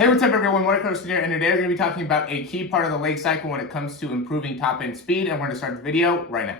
Hey, what's up everyone, Morey Croson here, and today we're going to be talking about a key part of the leg cycle when it comes to improving top end speed, and we're going to start the video right now.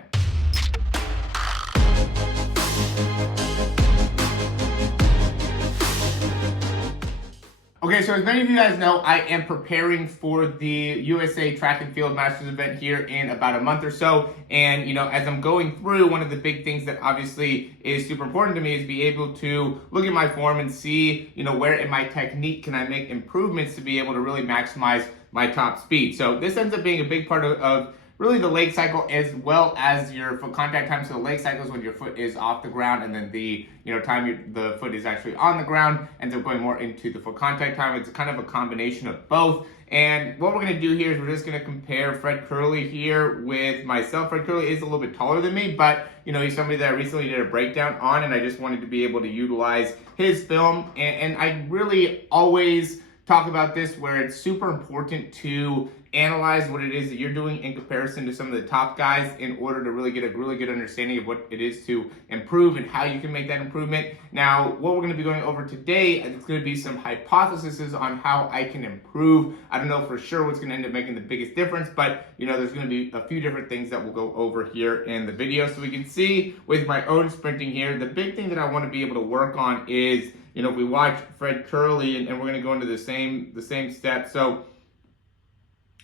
Okay, so as many of you guys know, I am preparing for the USA Track and Field Masters event here in about a month or so. And, as I'm going through, one of the big things that obviously is super important to me is be able to look at my form and see, where in my technique can I make improvements to be able to really maximize my top speed. So this ends up being a big part of really the leg cycle as well as your foot contact time. So the leg cycle is when your foot is off the ground, and then the time the foot is actually on the ground ends up going more into the foot contact time. It's kind of a combination of both. And what we're going to do here is we're just going to compare Fred Kerley here with myself. Fred Kerley is a little bit taller than me, but he's somebody that I recently did a breakdown on, and I just wanted to be able to utilize his film. And I really always talk about this where it's super important to analyze what it is that you're doing in comparison to some of the top guys in order to really get a really good understanding of what it is to improve and how you can make that improvement. Now, what we're going to be going over today, it's going to be some hypotheses on how I can improve. I don't know for sure what's going to end up making the biggest difference, but there's going to be a few different things that we'll go over here in the video. So we can see with my own sprinting here, the big thing that I want to be able to work on is, if we watch Fred Kerley, and we're going to go into the same steps. So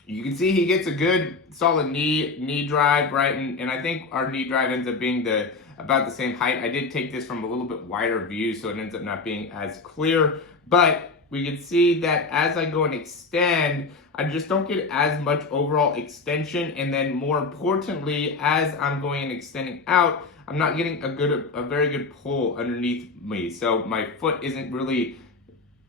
you can see he gets a good solid knee drive, right? And I think our knee drive ends up being about the same height. I did take this from a little bit wider view, so it ends up not being as clear. But we can see that as I go and extend, I just don't get as much overall extension. And then more importantly, as I'm going and extending out, I'm not getting a very good pull underneath me. So my foot isn't really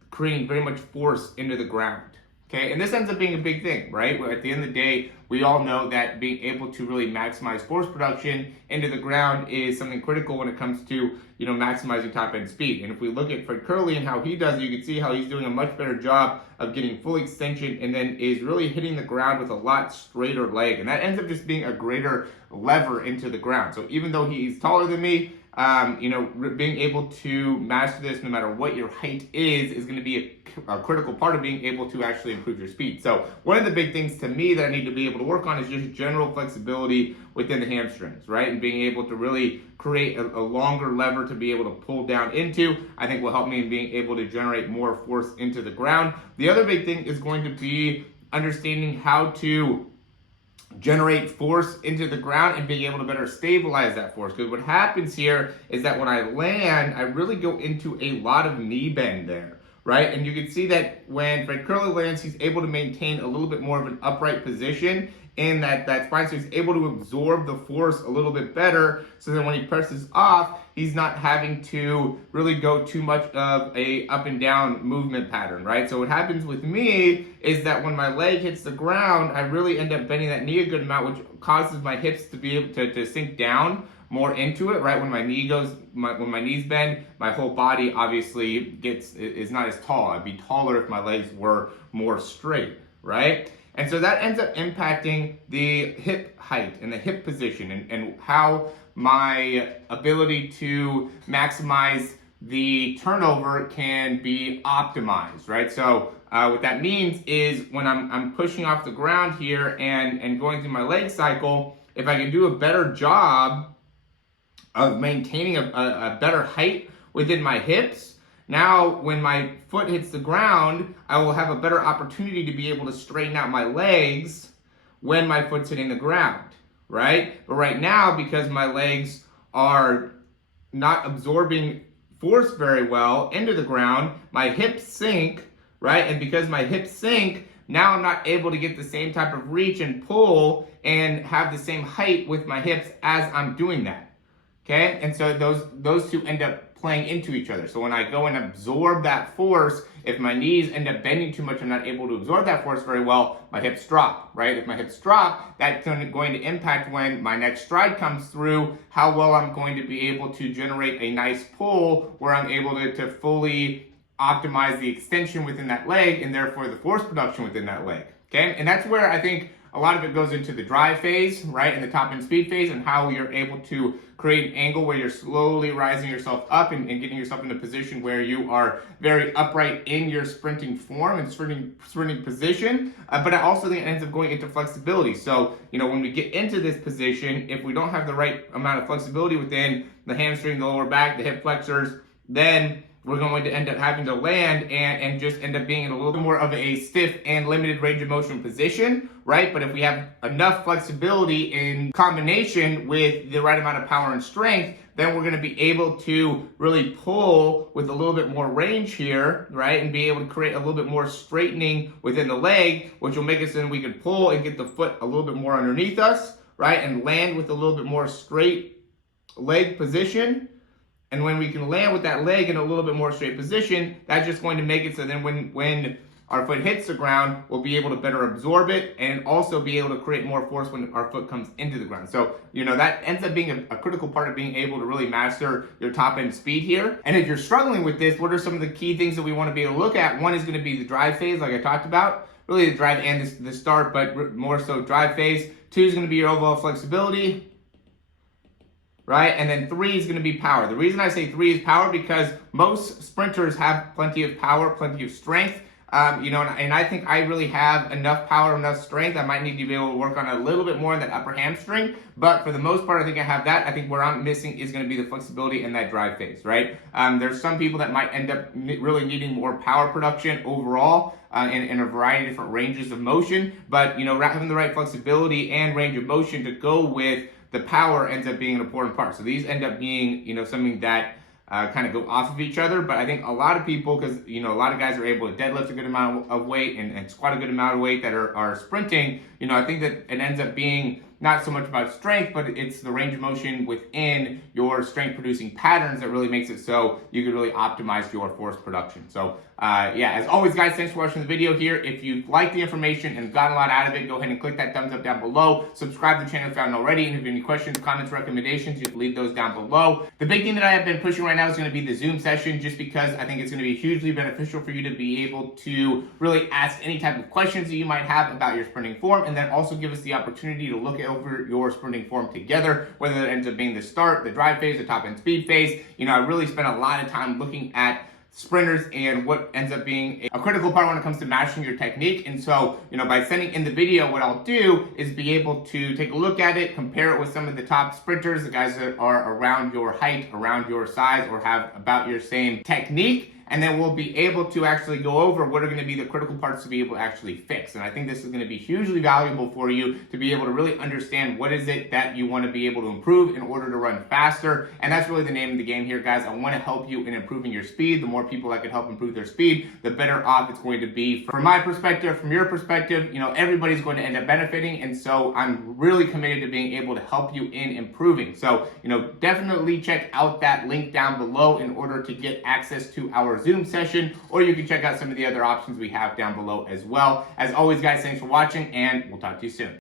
creating very much force into the ground. Okay, and this ends up being a big thing, right? At the end of the day, we all know that being able to really maximize force production into the ground is something critical when it comes to, maximizing top end speed. And if we look at Fred Kerley and how he does it, you can see how he's doing a much better job of getting full extension and then is really hitting the ground with a lot straighter leg. And that ends up just being a greater lever into the ground. So even though he's taller than me, being able to master this no matter what your height is going to be a critical part of being able to actually improve your speed. So one of the big things to me that I need to be able to work on is just general flexibility within the hamstrings, right? And being able to really create a longer lever to be able to pull down into, I think will help me in being able to generate more force into the ground. The other big thing is going to be understanding how to generate force into the ground and being able to better stabilize that force. Because what happens here is that when I land, I really go into a lot of knee bend there, right? And you can see that when Fred Kerley lands, he's able to maintain a little bit more of an upright position in that spine, so he's able to absorb the force a little bit better, so that when he presses off, he's not having to really go too much of a up and down movement pattern, right? So what happens with me is that when my leg hits the ground, I really end up bending that knee a good amount, which causes my hips to be able to sink down more into it, right? When my knees bend, my whole body obviously is not as tall. I'd be taller if my legs were more straight, right? And so that ends up impacting the hip height and the hip position and how my ability to maximize the turnover can be optimized, right? So what that means is when I'm pushing off the ground here and going through my leg cycle, if I can do a better job of maintaining a better height within my hips, now when my foot hits the ground, I will have a better opportunity to be able to straighten out my legs when my foot's hitting the ground, right? But right now, because my legs are not absorbing force very well into the ground, my hips sink, right? And because my hips sink, now I'm not able to get the same type of reach and pull and have the same height with my hips as I'm doing that, okay? And so those two end up playing into each other. So when I go and absorb that force, if my knees end up bending too much, I'm not able to absorb that force very well, my hips drop, right? If my hips drop, that's going to impact when my next stride comes through, how well I'm going to be able to generate a nice pull where I'm able to fully optimize the extension within that leg and therefore the force production within that leg, okay? And that's where I think A lot of it goes into the drive phase, right, and the top end speed phase, and how you're able to create an angle where you're slowly rising yourself up and getting yourself in a position where you are very upright in your sprinting form and sprinting position. But I also think it ends up going into flexibility. So, when we get into this position, if we don't have the right amount of flexibility within the hamstring, the lower back, the hip flexors, then we're going to end up having to land and just end up being in a little bit more of a stiff and limited range of motion position, right? But if we have enough flexibility in combination with the right amount of power and strength, then we're going to be able to really pull with a little bit more range here, right? And be able to create a little bit more straightening within the leg, which will make it so that we can pull and get the foot a little bit more underneath us, right? And land with a little bit more straight leg position. And when we can land with that leg in a little bit more straight position, that's just going to make it so then when our foot hits the ground, we'll be able to better absorb it and also be able to create more force when our foot comes into the ground. So, that ends up being a critical part of being able to really master your top end speed here. And if you're struggling with this, what are some of the key things that we want to be able to look at? One is going to be the drive phase, like I talked about, really the drive and the start, but more so drive phase. 2 is going to be your overall flexibility, right? And then 3 is going to be power. The reason I say 3 is power because most sprinters have plenty of power, plenty of strength. And I think I really have enough power, enough strength. I might need to be able to work on a little bit more in that upper hamstring, but for the most part, I think I have that. I think where I'm missing is going to be the flexibility in that drive phase, right? There's some people that might end up really needing more power production overall in a variety of different ranges of motion, but having the right flexibility and range of motion to go with the power ends up being an important part. So these end up being, something that kind of go off of each other. But I think a lot of people, because, a lot of guys are able to deadlift a good amount of weight and squat a good amount of weight that are sprinting, I think that it ends up being not so much about strength, but it's the range of motion within your strength producing patterns that really makes it so you can really optimize your force production. So as always, guys, thanks for watching the video here. If you like the information and got a lot out of it, go ahead and click that thumbs up down below. Subscribe to the channel if you haven't already. And if you have any questions, comments, recommendations, you can leave those down below. The big thing that I have been pushing right now is going to be the Zoom session, just because I think it's going to be hugely beneficial for you to be able to really ask any type of questions that you might have about your sprinting form, and then also give us the opportunity to look over your sprinting form together, whether that ends up being the start, the drive phase, the top end speed phase. I really spent a lot of time looking at sprinters and what ends up being a critical part when it comes to mastering your technique. And so, by sending in the video, what I'll do is be able to take a look at it, compare it with some of the top sprinters, the guys that are around your height, around your size, or have about your same technique. And then we'll be able to actually go over what are going to be the critical parts to be able to actually fix. And I think this is going to be hugely valuable for you to be able to really understand what is it that you want to be able to improve in order to run faster. And that's really the name of the game here, guys. I want to help you in improving your speed. The more people I can help improve their speed, the better off it's going to be. From my perspective, from your perspective, everybody's going to end up benefiting. And so I'm really committed to being able to help you in improving. So, definitely check out that link down below in order to get access to our Zoom session, or you can check out some of the other options we have down below as well. As always, guys, thanks for watching, and we'll talk to you soon.